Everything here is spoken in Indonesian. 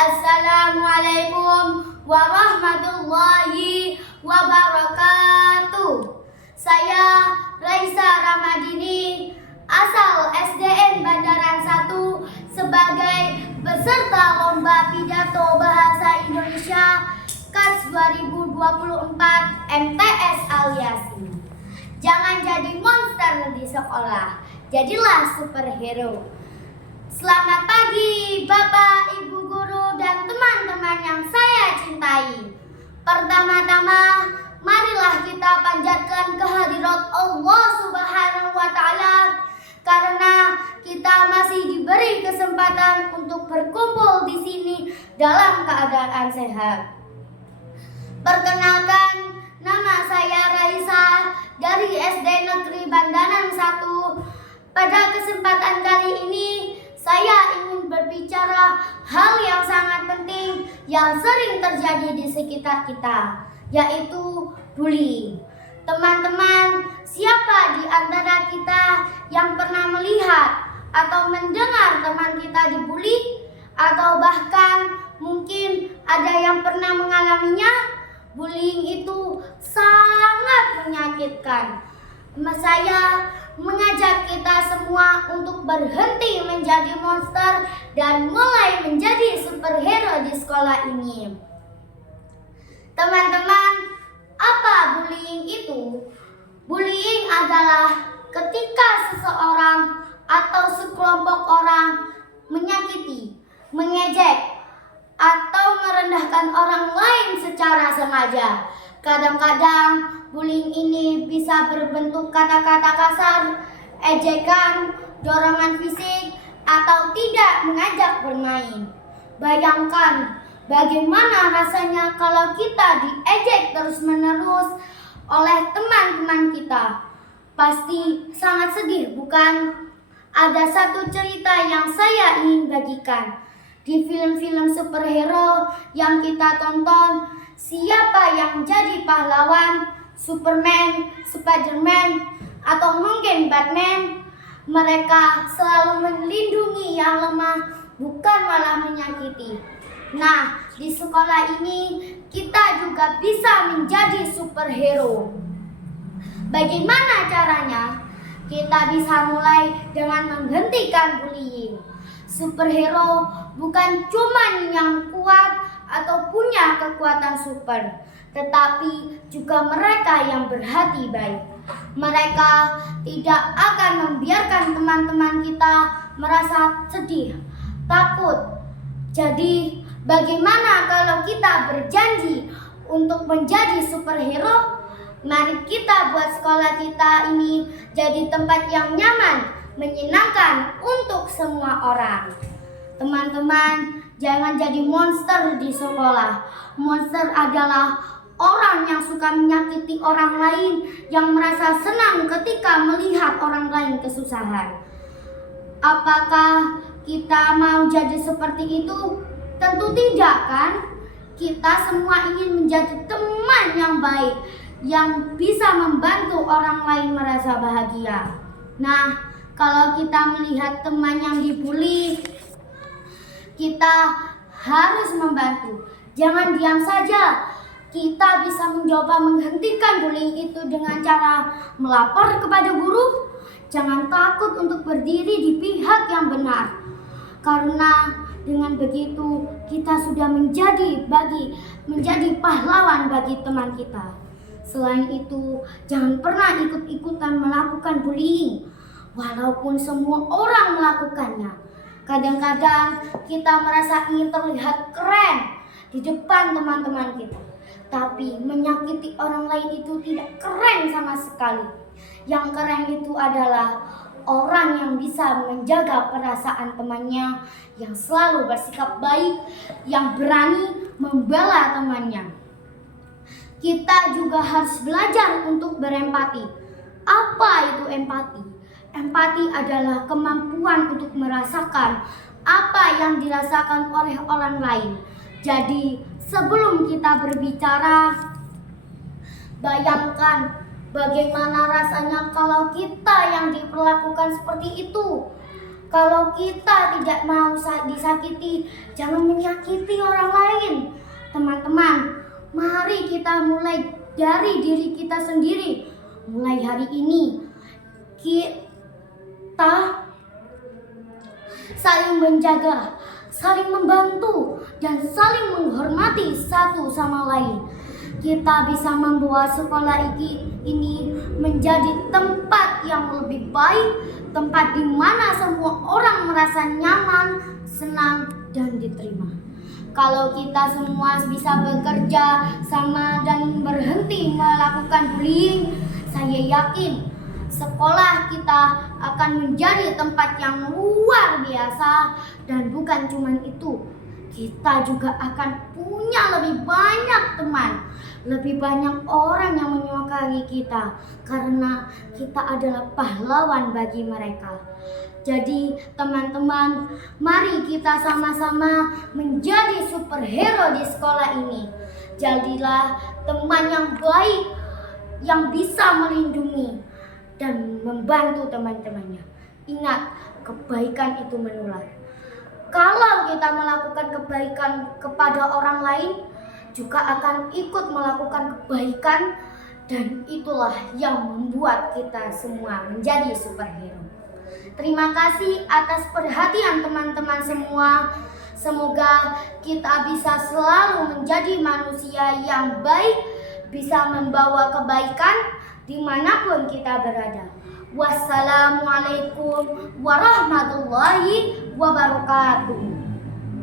Assalamualaikum warahmatullahi wabarakatuh. Saya Raisa Ramadini, asal SDN Bandaran 1 sebagai peserta lomba pidato bahasa Indonesia KAS 2024 MTS Al-Yasin. Jangan jadi monster di sekolah, jadilah superhero. Selamat pagi Bapak, Ibu Guru, dan teman-teman yang saya cintai. Pertama-tama, marilah kita panjatkan kehadirat Allah Subhanahu wa Ta'ala, karena kita masih diberi kesempatan untuk berkumpul di sini dalam keadaan sehat. Perkenalkan, nama saya Raisa dari SD Negeri Bandaran 1. Pada kesempatan kali ini, saya ingin berbicara hal yang sangat penting yang sering terjadi di sekitar kita, yaitu bullying. Teman-teman, siapa di antara kita yang pernah melihat atau mendengar teman kita dibully? Atau bahkan mungkin ada yang pernah mengalaminya? Bullying itu sangat menyakitkan. Saya mengajak kita semua untuk berhenti menjadi monster dan mulai menjadi superhero di sekolah ini. Teman-teman, apa bullying itu? Bullying adalah ketika seseorang atau sekelompok orang menyakiti, mengejek, atau merendahkan orang lain secara sengaja. Kadang-kadang bullying ini bisa berbentuk kata-kata kasar, ejekan, dorongan fisik, atau tidak mengajak bermain. Bayangkan bagaimana rasanya kalau kita diejek terus-menerus oleh teman-teman kita. Pasti sangat sedih, bukan? Ada satu cerita yang saya ingin bagikan. Di film-film superhero yang kita tonton, siapa yang jadi pahlawan? Superman, Spiderman, atau mungkin Batman? Mereka selalu melindungi yang lemah, bukan malah menyakiti. Nah, di sekolah ini kita juga bisa menjadi superhero. Bagaimana caranya? Kita bisa mulai dengan menghentikan bullying. Superhero bukan cuma yang kuat atau punya kekuatan super, tetapi juga mereka yang berhati baik. Mereka tidak akan membiarkan teman-teman kita merasa sedih, takut. Jadi, bagaimana kalau kita berjanji untuk menjadi superhero? Mari kita buat sekolah kita ini jadi tempat yang nyaman, menyenangkan untuk semua orang. Teman-teman, jangan jadi monster di sekolah. Monster adalah orang yang suka menyakiti orang lain, yang merasa senang ketika melihat orang lain kesusahan. Apakah kita mau jadi seperti itu? Tentu tidak, kan? Kita semua ingin menjadi teman yang baik, yang bisa membantu orang lain merasa bahagia. Nah, kalau kita melihat teman yang dibully, kita harus membantu. Jangan diam saja. Kita bisa mencoba menghentikan bullying itu dengan cara melapor kepada guru. Jangan takut untuk berdiri di pihak yang benar. Karena dengan begitu kita sudah menjadi pahlawan bagi teman kita. Selain itu, jangan pernah ikut-ikutan melakukan bullying. Walaupun semua orang melakukannya, kadang-kadang kita merasa ingin terlihat keren di depan teman-teman kita. Tapi menyakiti orang lain itu tidak keren sama sekali. Yang keren itu adalah orang yang bisa menjaga perasaan temannya, yang selalu bersikap baik, yang berani membela temannya. Kita juga harus belajar untuk berempati. Apa itu empati? Empati adalah kemampuan untuk merasakan apa yang dirasakan oleh orang lain. Jadi, sebelum kita berbicara, bayangkan bagaimana rasanya kalau kita yang diperlakukan seperti itu. Kalau kita tidak mau disakiti, jangan menyakiti orang lain. Teman-teman, mari kita mulai dari diri kita sendiri. Mulai hari ini, kita saling menjaga, saling membantu, dan saling menghormati satu sama lain. Kita bisa membawa sekolah ini menjadi tempat yang lebih baik, tempat di mana semua orang merasa nyaman, senang, dan diterima. Kalau kita semua bisa bekerja sama dan berhenti melakukan bullying, saya yakin sekolah kita akan menjadi tempat yang luar biasa. Dan bukan cuma itu, kita juga akan punya lebih banyak teman, lebih banyak orang yang menyukai kita, karena kita adalah pahlawan bagi mereka. Jadi teman-teman, mari kita sama-sama menjadi superhero di sekolah ini. Jadilah teman yang baik, yang bisa melindungi dan membantu teman-temannya. Ingat, kebaikan itu menular. Kalau kita melakukan kebaikan kepada orang lain, juga akan ikut melakukan kebaikan, dan itulah yang membuat kita semua menjadi superhero. Terima kasih atas perhatian teman-teman semua. Semoga kita bisa selalu menjadi manusia yang baik, bisa membawa kebaikan dimanapun kita berada. Wassalamualaikum warahmatullahi wabarakatuh.